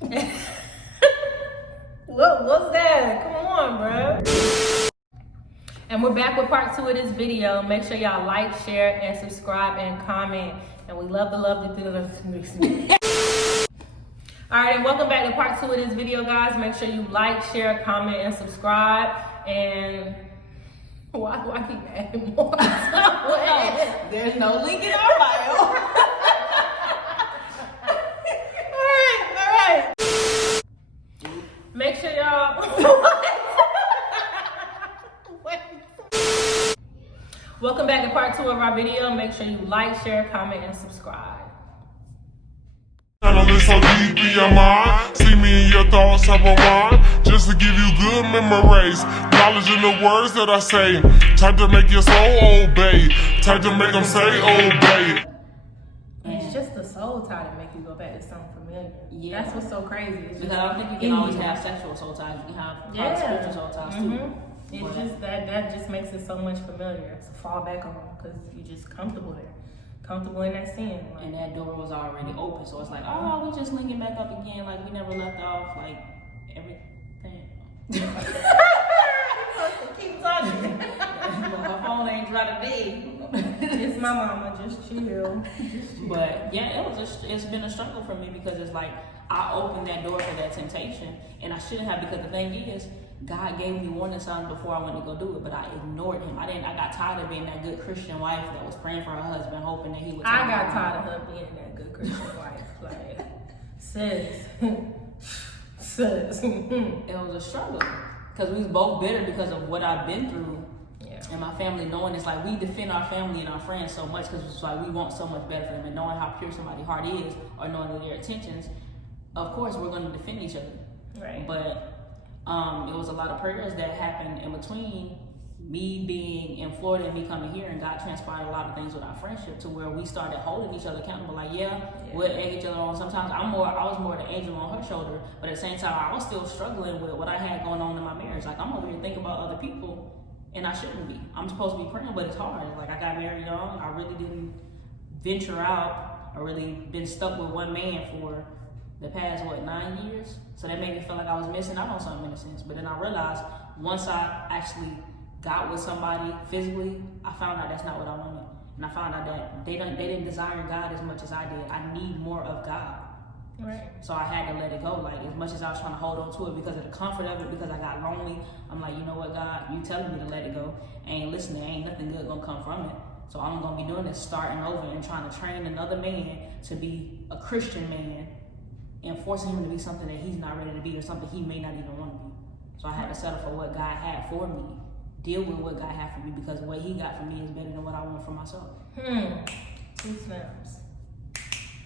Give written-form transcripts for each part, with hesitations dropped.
What's that? Come on, bro. And we're back with part 2 of this video. Make sure y'all like, share, and subscribe and comment. And we love the Alright, and welcome back to part 2 of this video, guys. Make sure you like, share, comment, and subscribe. And why do I keep adding more? There's no link in our bio. Alright. Make sure y'all welcome back to part 2 of our video. Make sure you like, share, comment, and subscribe. So deep in your mind, see me in your thoughts of a mind, just to give you good memories, knowledge in the words that I say, type to make your soul obey, type to make them say obey. It's just the soul tie that make you go back to something familiar. Yeah. That's what's so crazy. It's because I don't think you can always have sexual soul ties. You can have spiritual soul ties too. It's just that just makes it so much familiar to fall back on because you're just comfortable there. Comfortable in that sin. And that door was already open, so it's like, oh, we just linking back up again, like we never left off, like everything. Keep talking. Her phone ain't dry today. It's my mama, just chill. But yeah, it's been a struggle for me because it's like I opened that door for that temptation, and I shouldn't have, because the thing is, God gave me warning signs before I went to go do it, but I ignored him. I got tired of being that good Christian wife that was praying for her husband, hoping that he would. I got tired of her being that good Christian wife. Like, sis. It was a struggle because we was both bitter because of what I've been through. Yeah. And my family knowing, it's like we defend our family and our friends so much because it's like we want so much better for them, and knowing how pure somebody's heart is or knowing their intentions, of course we're going to defend each other. Right. But it was a lot of prayers that happened in between me being in Florida and me coming here, and God transpired a lot of things with our friendship to where we started holding each other accountable. Like, we'll egg each other on. Sometimes I was more the angel on her shoulder, but at the same time, I was still struggling with what I had going on in my marriage. Like, I'm over here thinking about other people, and I shouldn't be. I'm supposed to be praying, but it's hard. Like, I got married young. I really didn't venture out. I really been stuck with one man for the past, 9 years? So that made me feel like I was missing out on something in a sense. But then I realized once I actually got with somebody physically, I found out that's not what I wanted. And I found out that they didn't desire God as much as I did. I need more of God. Right. So I had to let it go. Like, as much as I was trying to hold on to it because of the comfort of it, because I got lonely, I'm like, you know what, God, you telling me to let it go. Ain't listening, ain't nothing good gonna come from it. So all I'm gonna be doing is starting over and trying to train another man to be a Christian man, and forcing him to be something that he's not ready to be or something he may not even want to be. So I had to settle for what God had for me, deal with what God had for me, because what he got for me is better than what I want for myself. Two snaps.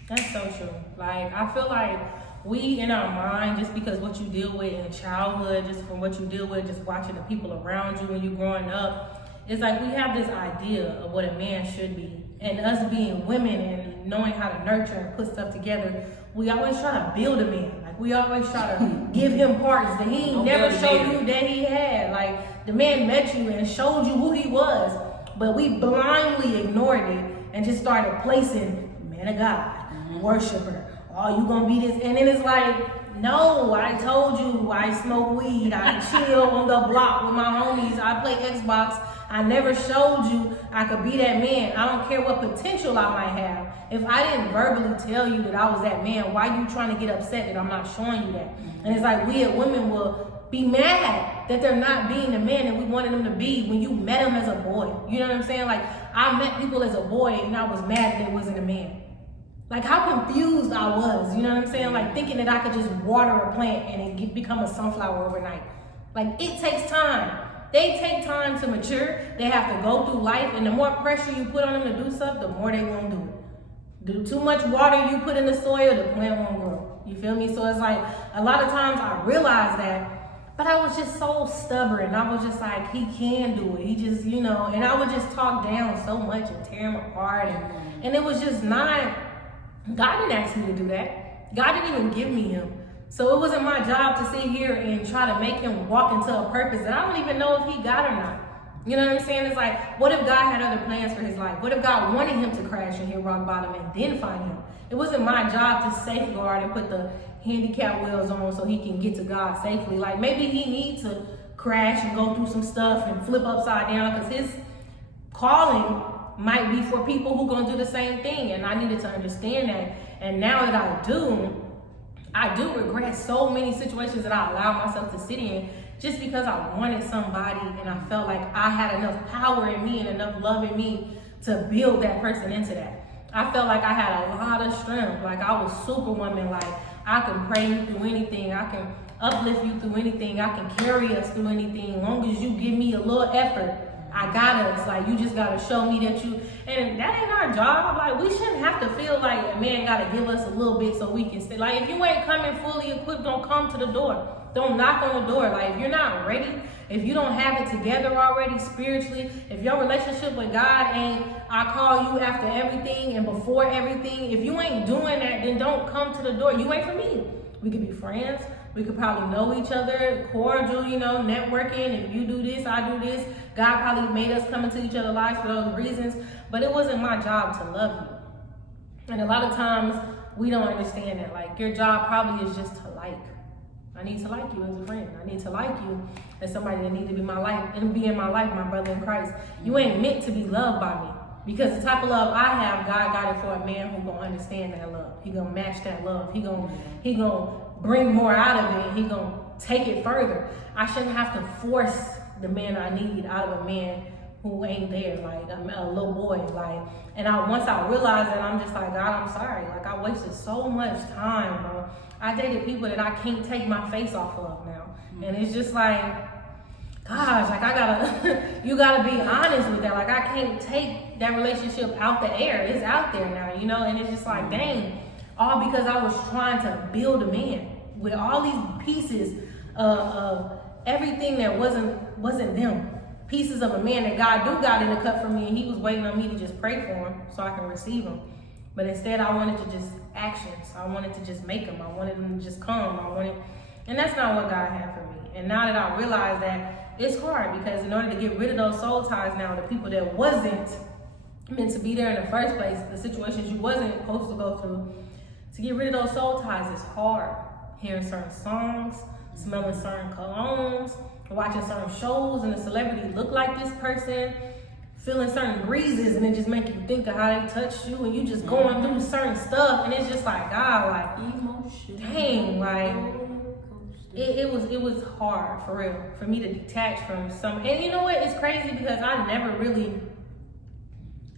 That's so true. Like, I feel like we in our mind, just because what you deal with in childhood, just from what you deal with, just watching the people around you when you're growing up, it's like we have this idea of what a man should be. And us being women and knowing how to nurture and put stuff together, we always try to build a man. Like, we always try to give him parts that he never showed you that he had. Like, the man met you and showed you who he was, but we blindly ignored it and just started placing man of God, worshiper. Oh, you gonna be this? And then it's like, no, I told you I smoke weed, I chill on the block with my homies, I play Xbox. I never showed you I could be that man. I don't care what potential I might have. If I didn't verbally tell you that I was that man, why are you trying to get upset that I'm not showing you that? And it's like we as women will be mad that they're not being the man that we wanted them to be when you met them as a boy. You know what I'm saying? Like, I met people as a boy and I was mad that they wasn't a man. Like, how confused I was, you know what I'm saying? Like, thinking that I could just water a plant and it become a sunflower overnight. Like, it takes time. They take time to mature. They have to go through life, and the more pressure you put on them to do stuff, the more they won't do it. Do too much water you put in the soil, the plant won't grow. You feel me? So it's like, a lot of times I realized that, but I was just so stubborn. I was just like, he can do it. He just, and I would just talk down so much and tear him apart. And it was just not, God didn't ask me to do that. God didn't even give me him. So it wasn't my job to sit here and try to make him walk into a purpose that I don't even know if he got or not. You know what I'm saying? It's like, what if God had other plans for his life? What if God wanted him to crash and hit rock bottom and then find him? It wasn't my job to safeguard and put the handicap wheels on so he can get to God safely. Like maybe he needs to crash and go through some stuff and flip upside down because his calling might be for people who gonna do the same thing. And I needed to understand that. And now that I do regret so many situations that I allowed myself to sit in just because I wanted somebody and I felt like I had enough power in me and enough love in me to build that person into that. I felt like I had a lot of strength. Like I was superwoman. Like I can pray you through anything. I can uplift you through anything. I can carry us through anything. As long as you give me a little effort, I got us. Like you just gotta show me that you, and that ain't our job. Like we shouldn't have to feel like a man gotta give us a little bit so we can stay. Like if you ain't coming fully equipped, don't come to the door. Don't knock on the door. Like if you're not ready, if you don't have it together already spiritually, if your relationship with God ain't, I call you after everything and before everything, if you ain't doing that, then don't come to the door. You ain't for me. We could be friends. We could probably know each other, cordial, networking. If you do this, I do this. God probably made us come into each other's lives for those reasons, but it wasn't my job to love you. And a lot of times we don't understand that. Like your job probably is just to like. I need to like you as a friend. I need to like you as somebody that needs to be my life and be in my life, my brother in Christ. You ain't meant to be loved by me. Because the type of love I have, God got it for a man who gonna understand that love. He gonna match that love. He gonna bring more out of it. He gonna take it further. I shouldn't have to force the man I need out of a man who ain't there, like a little boy. Like, and once I realized that, I'm just like, God, I'm sorry. Like I wasted so much time, bro. I dated people that I can't take my face off of now. And it's just like, gosh, like you gotta be honest with that. Like I can't take that relationship out the air. It's out there now, and it's just like, dang, all because I was trying to build a man with all these pieces of everything that wasn't them. Pieces of a man that God got in the cup for me, and he was waiting on me to just pray for him so I can receive him. But instead I wanted to just actions. I wanted to just make them. I wanted them to just come. And that's not what God had for me. And now that I realize that, it's hard because in order to get rid of those soul ties now, the people that wasn't meant to be there in the first place, the situations you wasn't supposed to go through, to get rid of those soul ties is hard. Hearing certain songs, smelling certain colognes, watching certain shows and the celebrity look like this person, feeling certain breezes and it just make you think of how they touched you and you just going through certain stuff and it's just like, God, like, emotion, dang, like, it was hard for real for me to detach from some. And you know what? It's crazy because I never really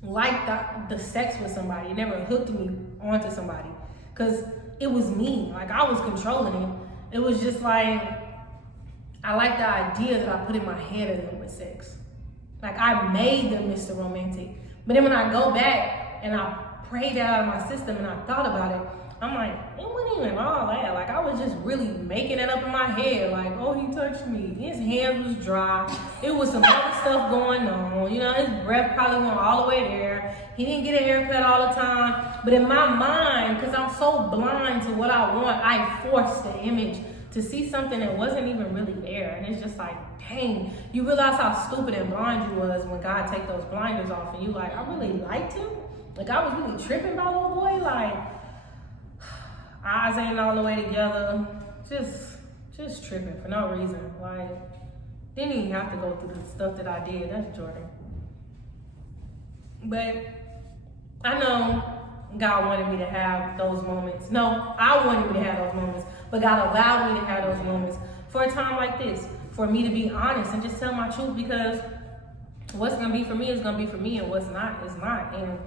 liked the sex with somebody. It never hooked me onto somebody because it was me. Like I was controlling it. It was just like, I like the idea that I put in my head of them with sex. Like I made them Mr. Romantic. But then when I go back and I prayed that out of my system and I thought about it, I'm like, it wasn't even all that. Like I was just really making it up in my head. Like, oh, he touched me. His hands was dry. It was some other stuff going on. His breath probably went all the way there. He didn't get a haircut all the time. But in my mind, because I'm so blind to what I want, I forced the image to see something that wasn't even really there. And it's just like, dang, you realize how stupid and blind you was when God take those blinders off and you like, I really liked him? Like I was really tripping about little boy? Like, eyes ain't all the way together. Just tripping for no reason. Like, didn't even have to go through the stuff that I did. That's Jordan. But I know God wanted me to have those moments. No, I wanted me to have those moments. But God allowed me to have those moments for a time like this. For me to be honest and just tell my truth, because what's going to be for me is going to be for me and what's not is not. And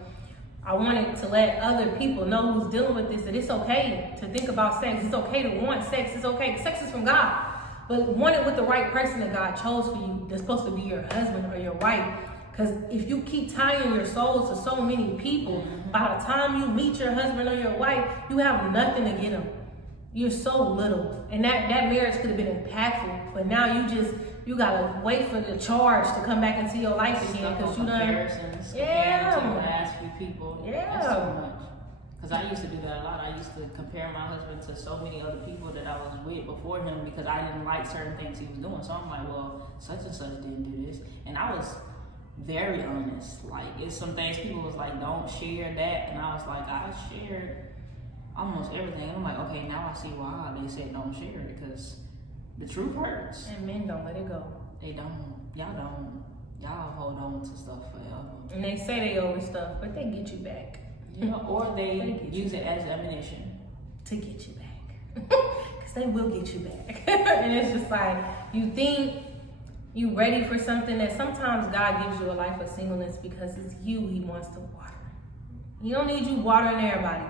I wanted to let other people know who's dealing with this that it's okay to think about sex. It's okay to want sex. It's okay. Sex is from God. But want it with the right person that God chose for you that's supposed to be your husband or your wife. Because if you keep tying your souls to so many people, by the time you meet your husband or your wife, you have nothing to get them. You're so little. And that marriage could have been impactful. But now you gotta wait for the charge to come back into your life again because you done. Yeah. To the last few people. Yeah. That's too much. Because I used to do that a lot. I used to compare my husband to so many other people that I was with before him because I didn't like certain things he was doing. So I'm like, well, such and such didn't do this. And I was very honest. Like, it's some things people was like, don't share that. And I was like, I shared almost everything. And I'm like, okay, now I see why they said don't share it, because the truth hurts. And men don't let it go. They don't. Y'all don't. Y'all hold on to stuff forever. And they say they over stuff, but they get you back. Yeah, or they use it as ammunition to get you back. Because they will get you back. And it's just like, you think you ready for something that sometimes God gives you a life of singleness because it's you He wants to water. He don't need you watering everybody.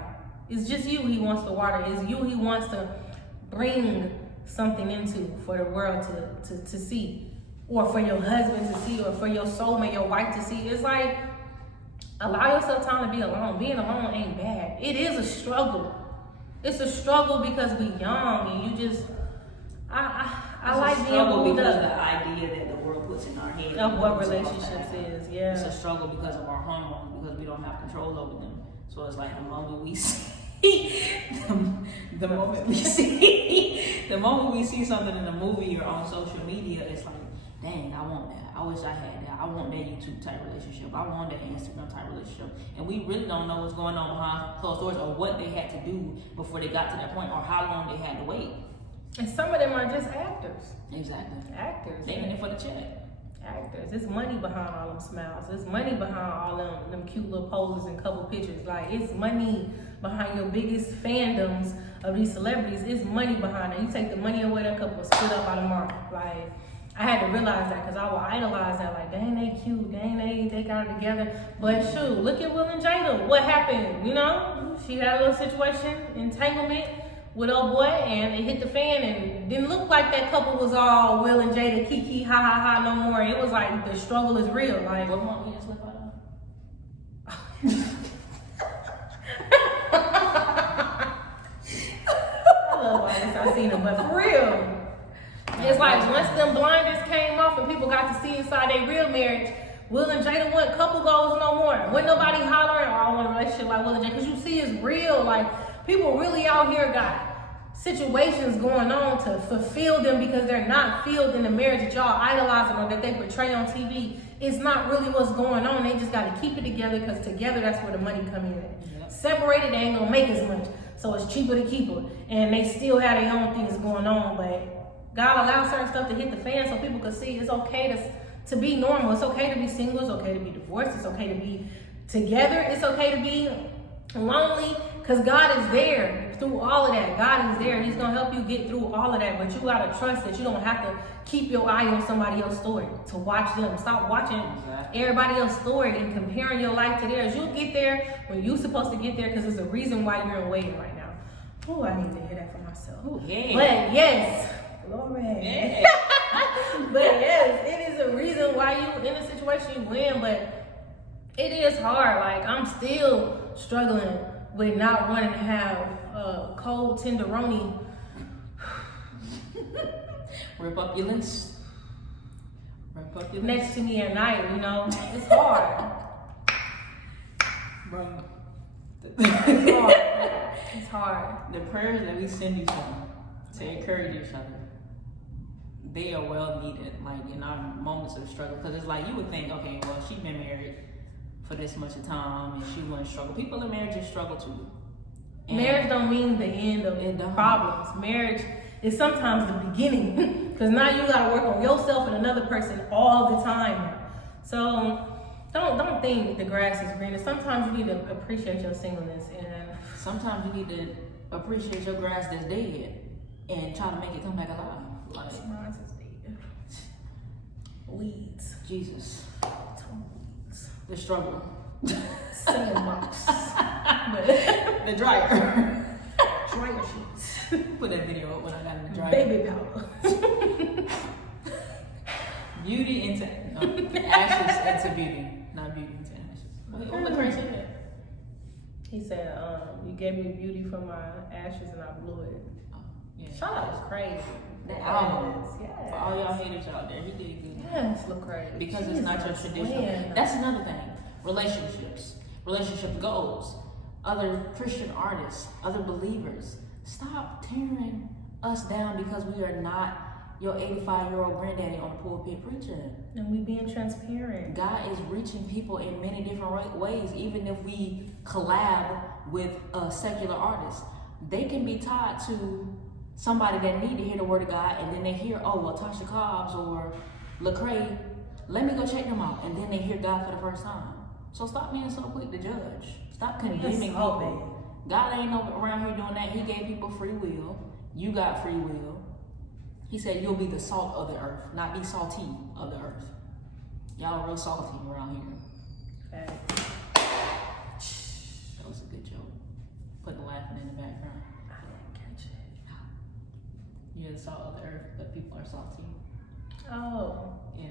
It's just you He wants to water. It's you He wants to bring something into for the world to see. Or for your husband to see, or for your soulmate, your wife to see. It's like, allow yourself time to be alone. Being alone ain't bad. It is a struggle. It's a struggle because we young and you just, I like being moved because up. the idea that the world puts in our head Of what relationships is, yeah. It's a struggle because of our hormones, because we don't have control over them. So it's like the moment we see, the moment we see something in a movie or on social media, it's like, dang, I want that. I wish I had that. I want that YouTube type relationship. I want that Instagram type relationship. And we really don't know what's going on behind closed doors, or what they had to do before they got to that point, or how long they had to wait. And some of them are just actors. Exactly. Actors. They in it for the check. Actors. There's money behind all them smiles. There's money behind all them cute little poses and couple pictures. Like, it's money behind your biggest fandoms of these celebrities. It's money behind it. You take the money away, that couple will split up by tomorrow. Like, I had to realize that because I would idolize that. Like, dang, they cute. Dang, they got it together. But shoot, look at Will and Jada. What happened? You know, she had a little situation, entanglement with old boy, and it hit the fan, and didn't look like that couple was all Will and Jada, kiki, ha ha ha, no more. It was like the struggle is real. Like, what month you just left out I love all this. I seen them, but for real. It's like once them blinders came off and people got to see inside their real marriage, Will and Jada wasn't couple goals no more. Wasn't nobody hollering, oh, I want a relationship like Will and Jada. Because you see it's real. Like, people really out here got situations going on to fulfill them because they're not filled in the marriage that y'all idolizing or that they portray on TV. It's not really what's going on. They just got to keep it together because together that's where the money come in. Yep. Separated, they ain't going to make as much. So it's cheaper to keep it. And they still have their own things going on, but God allows certain stuff to hit the fan so people can see it's okay to be normal. It's okay to be single. It's okay to be divorced. It's okay to be together. It's okay to be lonely because God is there through all of that. God is there. He's going to help you get through all of that. But you got to trust that you don't have to keep your eye on somebody else's story to watch them. Stop watching everybody else's story and comparing your life to theirs. You'll get there when you're supposed to get there because there's a reason why you're in waiting right now. Oh, I need to hear that for myself. Ooh, yeah. But yes. Glory. Yeah. But yes, it is a reason why you in the situation you in, but it is hard. Like, I'm still struggling with not wanting to have a cold tenderoni. Rip up your list. Rip up your list. Next to me at night, you know? It's hard. Bro. It's hard. It's hard. The prayers that we send each other to encourage each other, they are well needed, like in our moments of struggle. Because it's like, you would think, okay, well, she's been married for this much of time and she wouldn't struggle. People in marriages struggle too. And marriage don't mean the end of problems. Marriage is sometimes the beginning. Because now you got to work on yourself and another person all the time. So don't think the grass is greener. Sometimes you need to appreciate your singleness. And sometimes you need to appreciate your grass that's dead and try to make it come back alive. Like, mine's is dead. Weeds. Jesus. Tumbleweeds. The struggle. Sandbox. The dryer. Dryer sheets. Put that video up when I got in the dryer. Baby powder. Beauty into ashes into beauty. Not beauty into ashes. What the Christ said that? He said, you gave me beauty for my ashes and I blew it. Yeah. Shut up, it's crazy. Yes. Yes. For all y'all haters out there, he did good. Yes, look crazy. Because it's not your tradition. Man. That's another thing. Relationships, relationship goals, other Christian artists, other believers. Stop tearing us down because we are not your 85-year-old granddaddy on the pulpit preaching. And we being transparent. God is reaching people in many different ways. Even if we collab with a secular artist. They can be tied to somebody that need to hear the word of God, and then they hear, oh, well, Tasha Cobbs or Lecrae, let me go check them out, and then they hear God for the first time. So stop being so quick to judge. Stop condemning people. God ain't around here doing that. He gave people free will. You got free will. He said you'll be the salt of the earth, not be salty of the earth. Y'all real salty around here. Okay. That was a good joke. Put the laughing in the background. I didn't catch it. You're the salt of the earth, but people are salty. Oh. Yeah.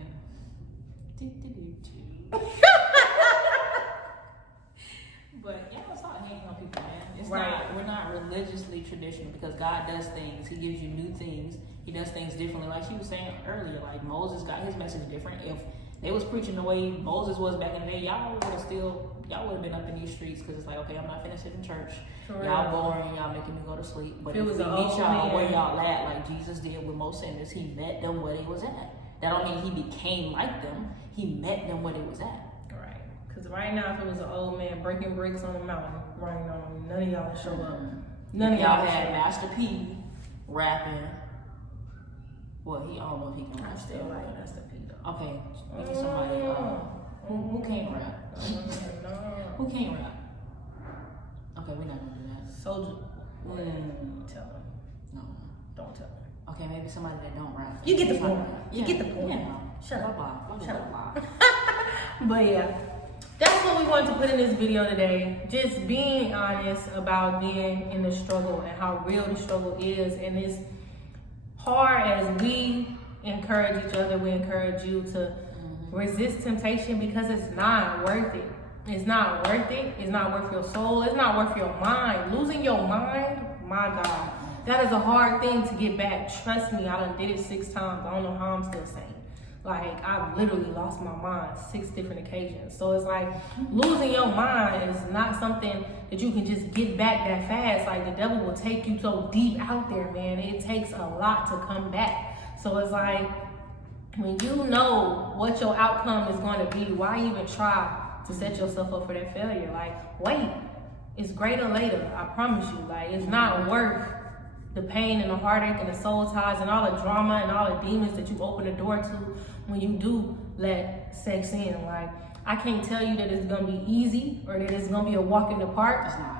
But yeah, stop hating on people, man. It's not, we're not religiously traditional because God does things. He gives you new things. He does things differently. Like she was saying earlier, like Moses got his message different. If they was preaching the way Moses was back in the day, y'all would have been up in these streets because it's like, okay, I'm not finna sit in church. Y'all boring, y'all making me go to sleep. But if we meet y'all where y'all at, like Jesus did with most sinners, he met them where they was at. That don't mean he became like them. He met them where they was at. Right. Because right now, if it was an old man breaking bricks on the mountain, running on, none of y'all would show up. None of y'all had Master P rapping. Well, I don't know if he can rap still. Like Master P though. Okay, give me somebody who can't rap. Who can't rap? Okay, we're not gonna do that. Soldier. Tell him. No. Don't tell him. Okay, maybe somebody that don't rap. You get the point. Yeah. You get the point. Yeah. Shut up. Shut up. But yeah, that's what we wanted to put in this video today. Just being honest about being in the struggle and how real the struggle is. And as hard as we encourage each other, we encourage you to resist temptation because it's not worth it. It's not worth it. It's not worth your soul. It's not worth your mind. Losing your mind, my God. That is a hard thing to get back. Trust me, I done did it 6 times. I don't know how I'm still sane. Like, I've literally lost my mind 6 different occasions. So it's like, losing your mind is not something that you can just get back that fast. Like, the devil will take you so deep out there, man. It takes a lot to come back. So it's like, when you know what your outcome is going to be, why even try to set yourself up for that failure? Like, wait. It's greater later, I promise you. Like, it's not worth the pain and the heartache and the soul ties and all the drama and all the demons that you open the door to when you do let sex in. Like, I can't tell you that it's gonna be easy or that it's gonna be a walk in the park. It's not.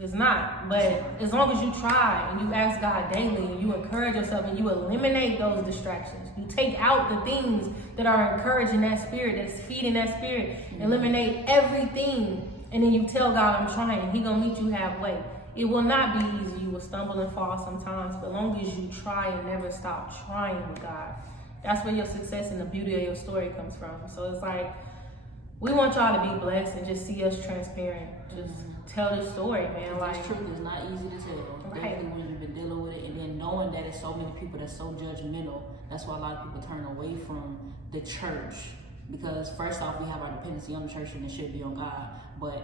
It's not. But as long as you try and you ask God daily and you encourage yourself and you eliminate those distractions, you take out the things that are encouraging that spirit, that's feeding that spirit, eliminate everything, and then you tell God, I'm trying, He gonna meet you halfway. It will not be easy. You will stumble and fall sometimes, but as long as you try and never stop trying with God, that's where your success and the beauty of your story comes from. So it's like, we want y'all to be blessed and just see us transparent. Just tell the story, man. Like, this truth is not easy to tell. Right. Definitely when you've been dealing with it, and then knowing that it's so many people that's so judgmental. That's why a lot of people turn away from the church, because first off, we have our dependency on the church and it should be on God. But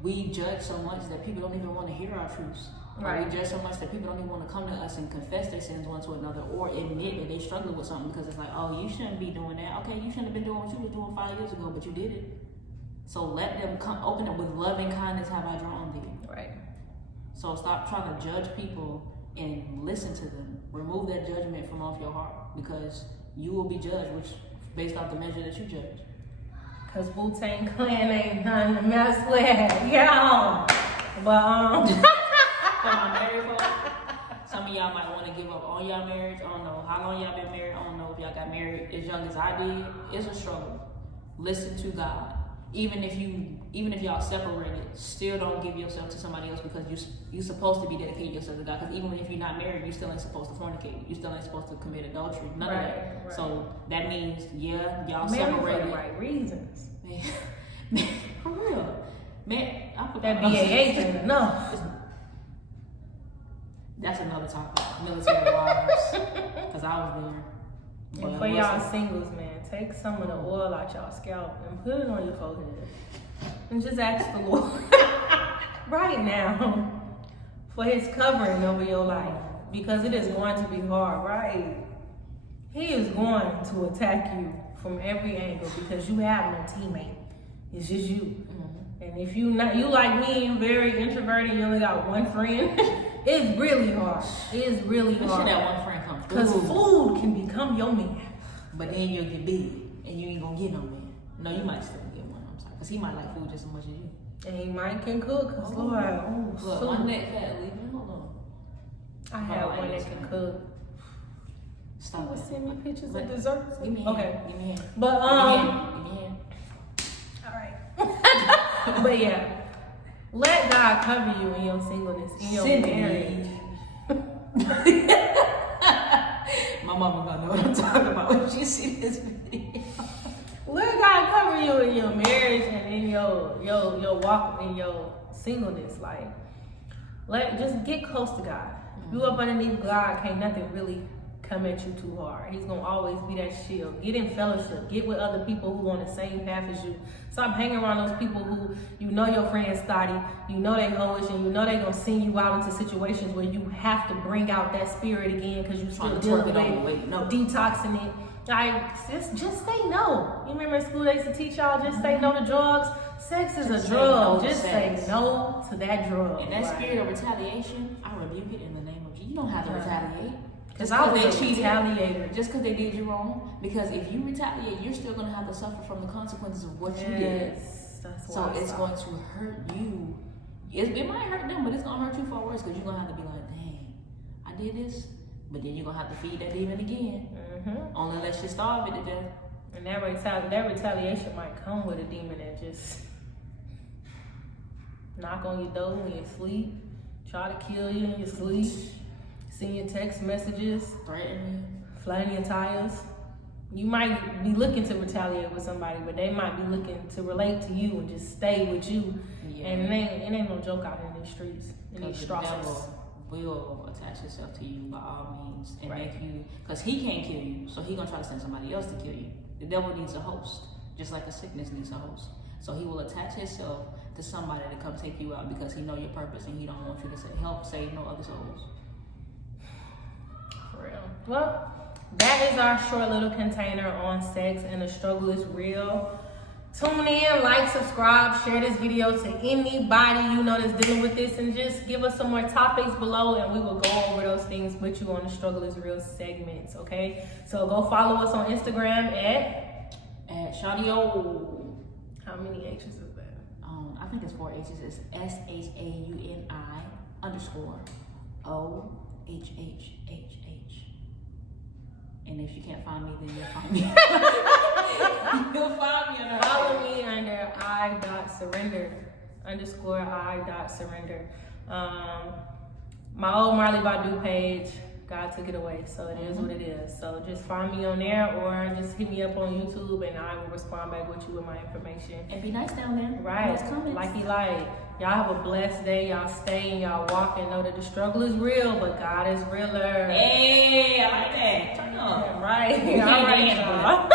we judge so much that people don't even want to hear our truths. Right. We judge so much that people don't even want to come to us and confess their sins one to another or admit that they struggle with something, because it's like, oh, you shouldn't be doing that. Okay, you shouldn't have been doing what you were doing 5 years ago, but you did it. So let them come, open up with loving kindness have I drawn thee. Right. So stop trying to judge people and listen to them. Remove that judgment from off your heart, because you will be judged, which based off the measure that you judge. Cause Wu-Tang Clan ain't nothing to mess with, yeah. But For my married folks, some of y'all might want to give up on y'all marriage. I don't know how long y'all been married. I don't know if y'all got married as young as I did. It's a struggle. Listen to God. Even if y'all separated, still don't give yourself to somebody else, because you're supposed to be dedicating yourself to God. Because even if you're not married, you still ain't supposed to fornicate. You still ain't supposed to commit adultery. None of that. Right. So that means, yeah, y'all separated. For the right reasons. Man, for real. Man, I forgot that BAH ain't enough. That's another topic. Military wives. Because I was there. And for y'all singles, man, take some of the oil out y'all scalp and put it on your forehead. And just ask the Lord right now for His covering over your life. Because it is going to be hard, right? He is going to attack you from every angle because you have no teammate. It's just you. And if you like me and very introverted, you only got one friend, it's really hard. It's really You should hard. have one friend come through. Because food can become your man. But then you'll get big and you ain't gonna get no man. No, you might still get one, I'm sorry. Because he might like food just as much as you. And he might can cook, because Lord, Look, one neck fat leaving. Hold on. I have one that can cook. Stop Someone it. send me pictures of desserts. Give me a Okay. hand. Give me a hand. But, Give me a hand. all right. But yeah, let God cover you in your singleness, in your marriage. My mama gonna know what I'm talking about when she see this video. Let God cover you in your marriage and in your walk in your singleness. Like, just get close to God. If you up underneath God, can't nothing really come at you too hard. He's gonna always be that shield. Get in fellowship. Get with other people who on the same path as you. Stop hanging around those people who you know your friends starty, you know they hoish, and you know they gonna send you out into situations where you have to bring out that spirit again because you still dealing with detoxing it. Like, just say no. You remember in school they used to teach y'all just say no to drugs? Sex is a drug. Just say no to that drug. And that spirit of retaliation, I rebuke it in the name of Jesus. You don't have to retaliate. Because I was a retaliator. Just because they did you wrong. Because if you retaliate, you're still going to have to suffer from the consequences of what you did. Yes, that's why. So it's going to hurt you. It might hurt them, but it's going to hurt you far worse because you're going to have to be like, dang, I did this. But then you're going to have to feed that demon again. Only unless you starve it to death. And that retaliation might come with a demon that just knock on your door when you sleep, try to kill you in your sleep, send you text messages, Threaten you, flatten your tires. You might be looking to retaliate with somebody, but they might be looking to relate to you and just stay with you. Yeah. And it ain't no joke out here in these streets, in these the structures. devil will attach himself to you by all means and make you, because he can't kill you, so he gonna try to send somebody else to kill you. The devil needs a host, just like a sickness needs a host. So he will attach himself to somebody to come take you out because he know your purpose and he don't want you to help save no other souls. For real. Well, that is our short little container on sex and the struggle is real. Tune in, like, subscribe, share this video to anybody you know that's dealing with this, and just give us some more topics below and we will go over those things with you on the Struggle is Real segments, okay? So go follow us on Instagram at Shaudio. How many H's is that? I think it's 4 H's. It's SHAUNI_OHHHH. And if you can't find me, then you'll find me. You'll find me on her. Follow me under I.surrender_I.surrender. My old Marley Badu page, God took it away, so it is what it is. So just find me on there or just hit me up on YouTube and I will respond back with you with my information. And be nice down there. Right. Nice comments. Like. Y'all have a blessed day. Y'all stay and y'all walk and know that the struggle is real, but God is realer. Hey, I like that. Turn up. Right. All right, y'all.